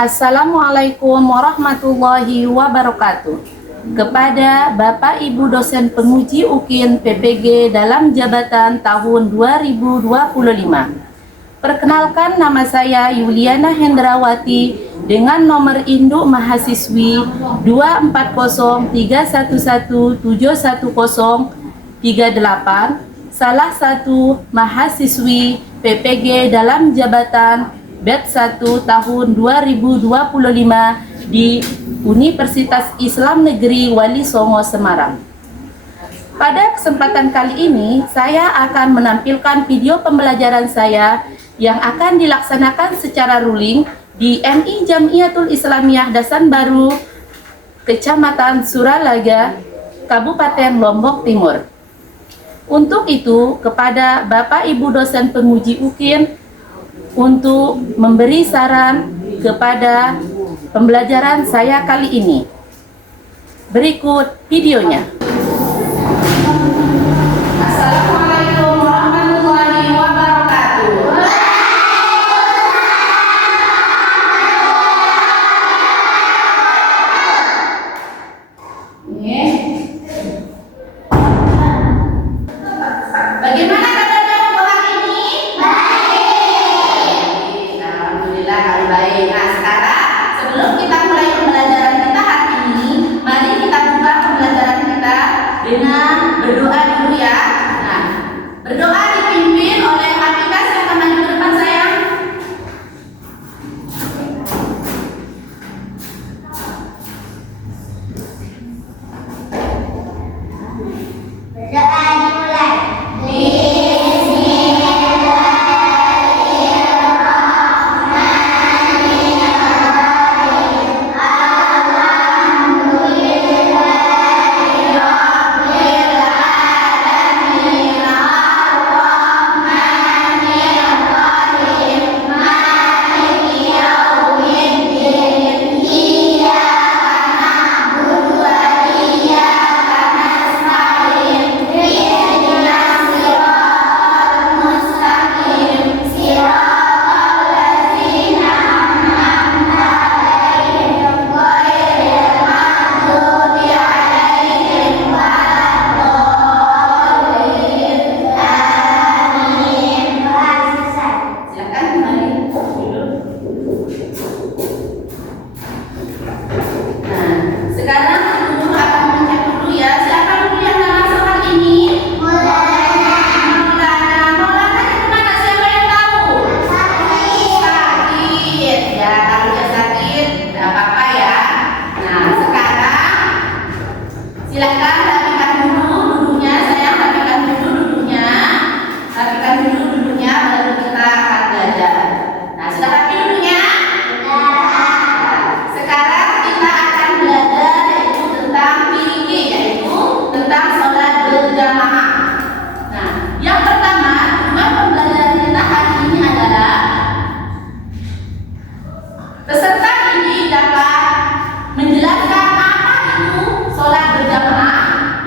Assalamualaikum warahmatullahi wabarakatuh. Kepada Bapak Ibu dosen penguji UKIN PPG dalam jabatan tahun 2025. Perkenalkan, nama saya Yuliana Hendrawati dengan nomor induk mahasiswi 24031171038, salah satu mahasiswi PPG dalam jabatan batch 1 tahun 2025 di Universitas Islam Negeri Wali Songo, Semarang. Pada kesempatan kali ini, saya akan menampilkan video pembelajaran saya yang akan dilaksanakan secara ruling di MI Jamiatul Islamiyah Dasan Baru, Kecamatan Suralaga, Kabupaten Lombok Timur. Untuk itu, kepada Bapak Ibu dosen penguji UKIN untuk memberi saran kepada pembelajaran saya kali ini. Berikut videonya. Assalamualaikum warahmatullahi wabarakatuh. Bagaimana kabarnya untuk hari ini? Baik. Alhamdulillah kalau baik. Nah, sekarang sebelum kita mulai pembelajaran kita hari ini, mari kita buka pembelajaran kita dengan berdoa dulu ya. Nah, berdoa dipimpin oleh Abika. Silakan maju ke depan sayang. Berdoa dimulai. Sekarang ibu akan mencet dulu ya. Siapa dulu yang nggak masuk hari ini? Maulana. Maulana itu mana? Siapa yang tahu? Sakit. Ya, kalau dia sakit, tidak apa-apa ya. Nah, sekarang silakan rapikan dulu duduknya. Sayang, rapikan dulu duduknya. Rapikan dulu duduknya, baru kita akan belajar. Nah, sudah rapi duduknya? Sekarang kita akan belajar yaitu tentang fikih, yaitu tentang sholat berjamaah. Nah, yang pertama, tujuan pembelajaran kita hari ini adalah peserta ini dapat menjelaskan apa itu sholat berjamaah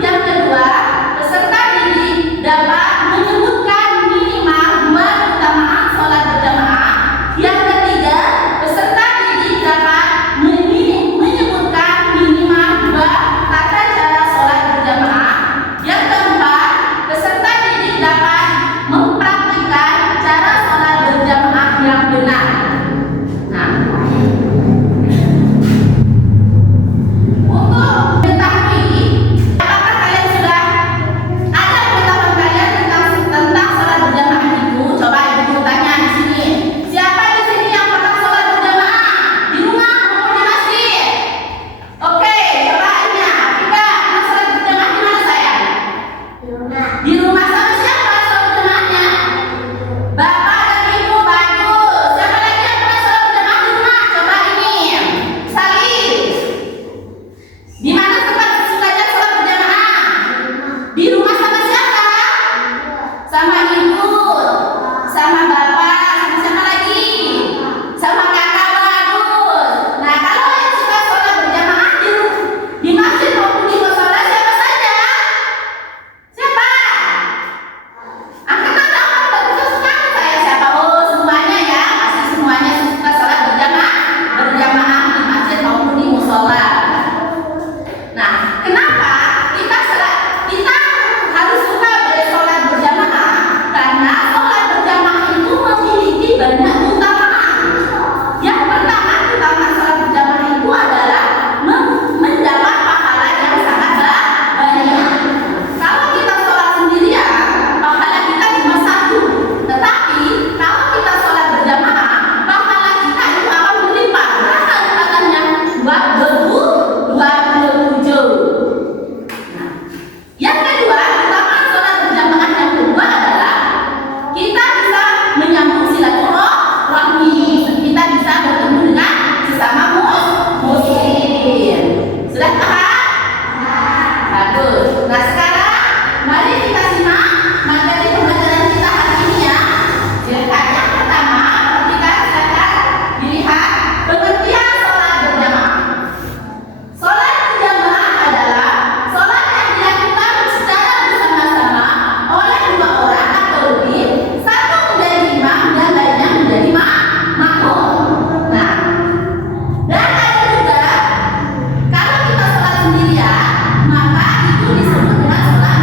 Bagus. Nah sekarang mari kita simak materi pembelajaran kita hari ini ya. Silakan yang pertama kita silakan dilihat pengertian sholat berjamaah. Sholat berjamaah adalah sholat yang dilakukan secara bersama-sama oleh dua orang atau lebih, satu menjadi imam dan lainnya menjadi makmum. Nah, dan ada juga kalau kita sholat sendirian, maka itu disebut dengan sholat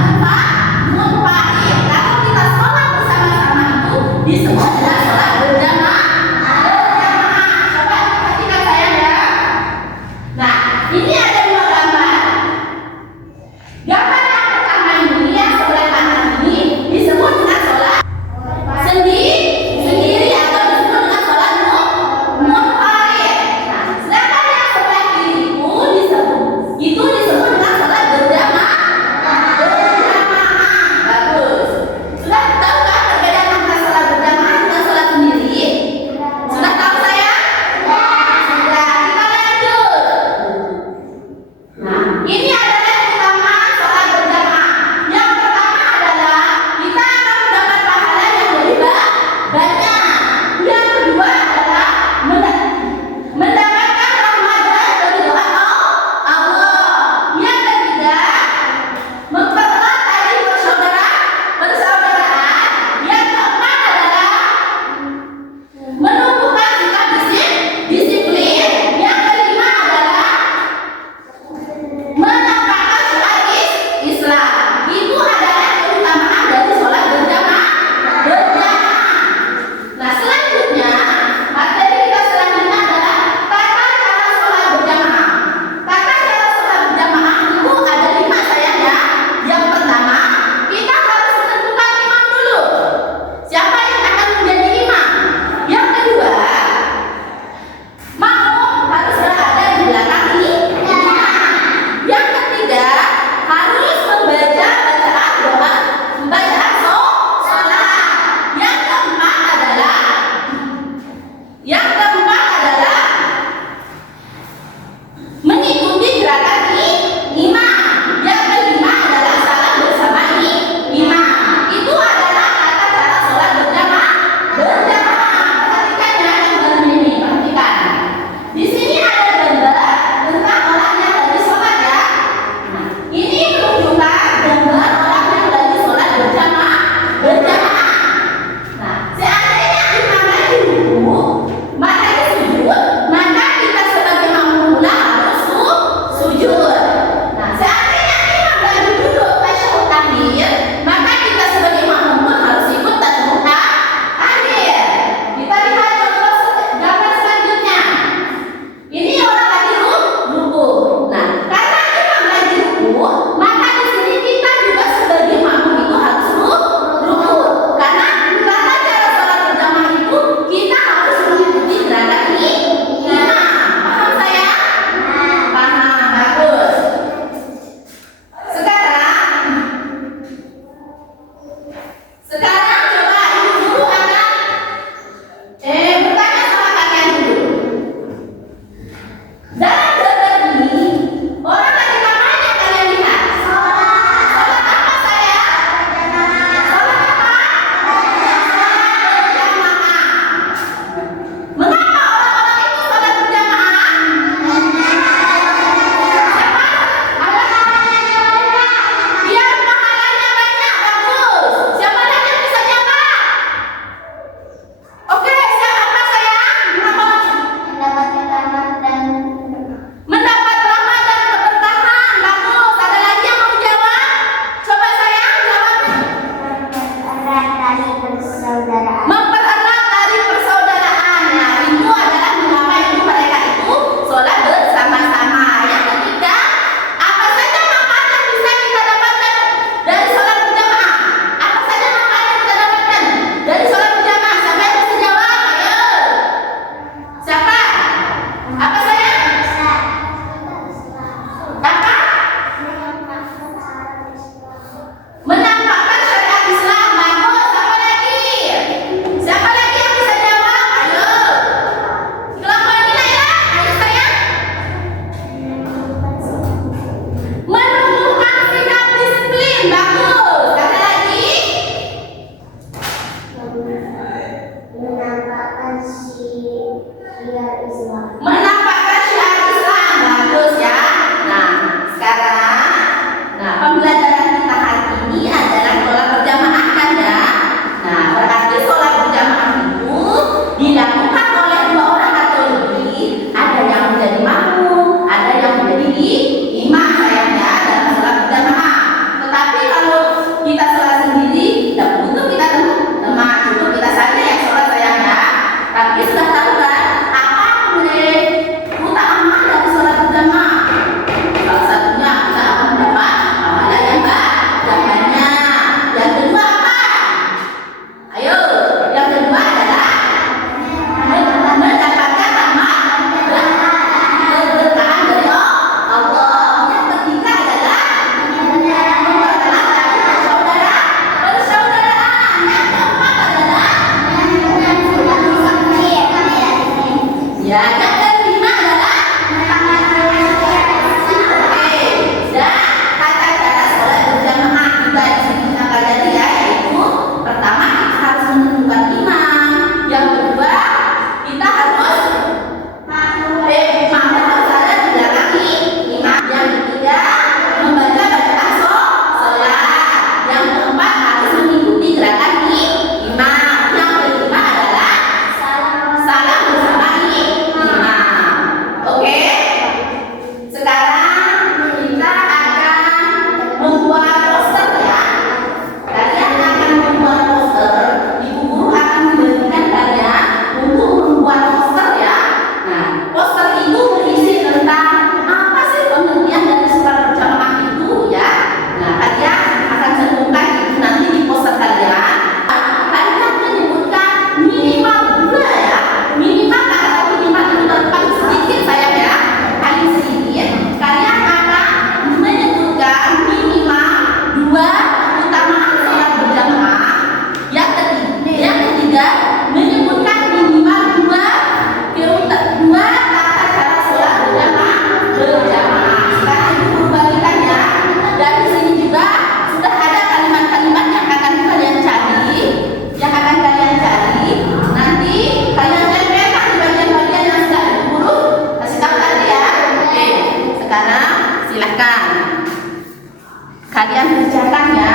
kalian kerjakan ya.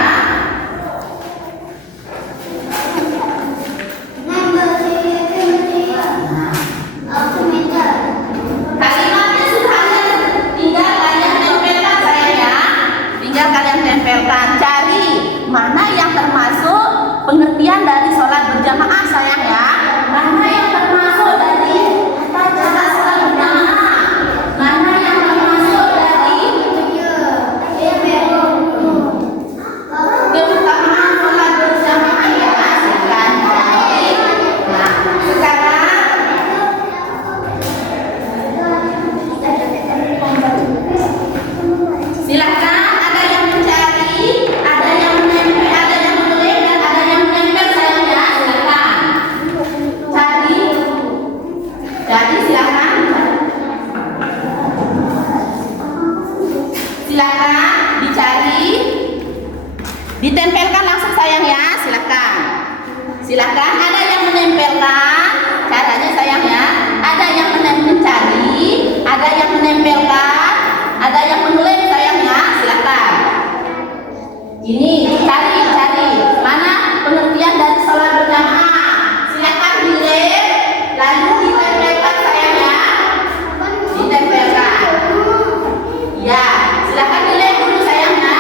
Kalimatnya sudah ada, tinggal kalian tempelkan sayang ya. Tinggal kalian tempelkan. Cari mana yang termasuk pengertian dari sholat berjamaah sayang ya. Mana yang termasuk dari cara sholat berjamaah. Mana yang termasuk dari keutamaan sholat berjamaah ya. Silakan cari. Nah, sekarang silakan, ada yang mencari, ada yang menempel, ada yang menulis, dan ada yang menempel sayang ya. Silakan cari, silakan, silakan dicari, ditempelkan langsung sayang ya. Silakan, silakan, ada yang menempelkan, caranya sayang ya. Ada yang mencari, ada yang menempelkan, ada yang menulis sayang ya. Silakan. Ini cari mana pengertian dari sholat berjamaah. Silakan dilihat, lalu ditempelkan sayang ya. Ditempelkan. Ya, silakan dilihat dulu sayang ya.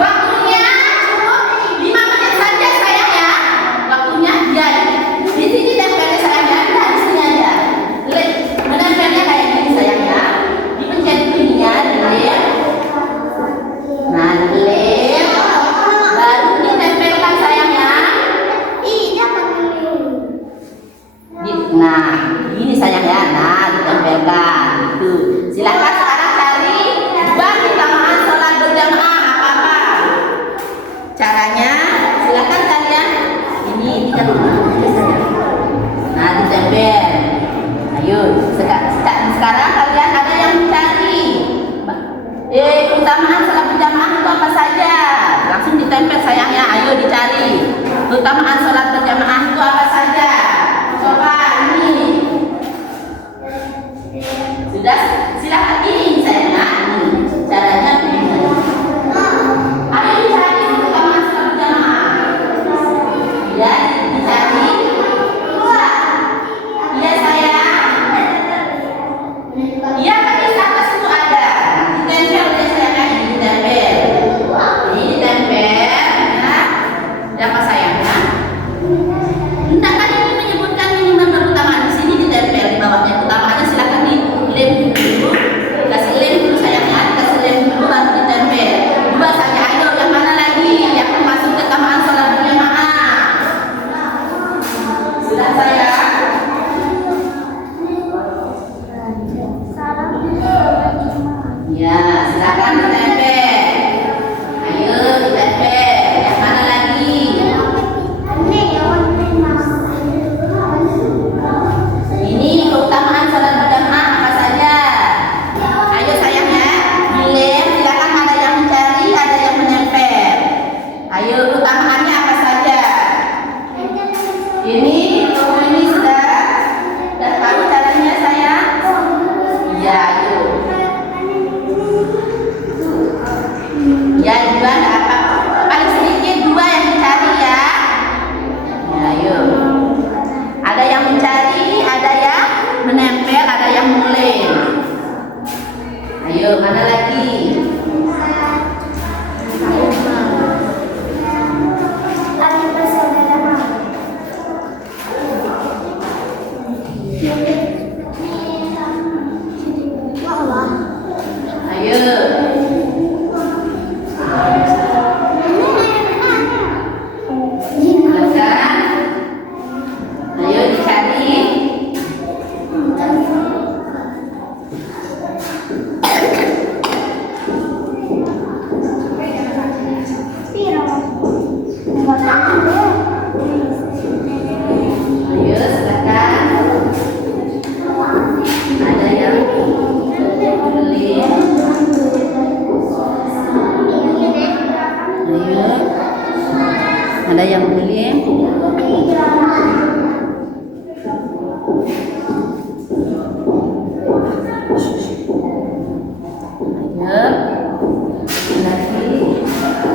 Waktunya cukup 5 menit saja sayang ya. Waktunya ya. Di sini tempelnya sayang ya. Nah, di sini aja. Lihat, menempelnya kayak gini sayang ya. Dipencet ininya, dilihat. Nah, dilihat. Baru ditempelkan sayang ya. Nah, ini sayang ya. Nah, ditempelkan. Itu. Silakan sekarang cari dua keutamaan sholat berjamaah apa-apa. Caranya, silakan kalian. Ini tinggal sayang. Nah, ditempel. Ayo, sekarang kalian ada yang mencari. Keutamaan sholat berjamaah itu apa saja? Langsung ditempel sayangnya. Ayo dicari. Keutamaan sholat berjamaah itu apa saja? Coba ini. Sudah, silakan ini sayangnya. Caranya begini. Ayo dicari keutamaan sholat berjamaah. Ya, dicari. Iya sayang. Iya, tapi atas itu ada. Ditempel ya sayangnya, ini ditempel. Ini ditempel. Ya. Siapa sayangnya? Entah kan ini menyebutkan minimal keutamaan. Di sini ditempel di bawahnya. Keutamaannya silakan dilem dulu. Kasih lem dulu sayangnya. Kasih lem dulu baru ditempel. Dua saja. Ayo, yang mana lagi yang termasuk keutamaan sholat berjamaah? Sudah sayang. Ya, silakan ditempel. Ayo ditempel. Yang mana lagi? Ini keutamaan sholat berjamaah apa saja? Ayo sayang ya. Dilem, silakan ada yang mencari, ada yang menempel. Ayo, keutamaannya apa saja? Ini sudah tahu caranya sayang? Ya, ayo. Ya, dua enggak apa. Paling sedikit dua yang dicari ya. Ya, ayo. Ada yang mencari, ada yang menempel, ada yang mulai. Ayo, mana lagi? Ayo. Silakan. Ayo dicari. Ayo silakan. Ada yang beli. Ayo. Ada yang beli. Ayo. Lagi.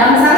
Yang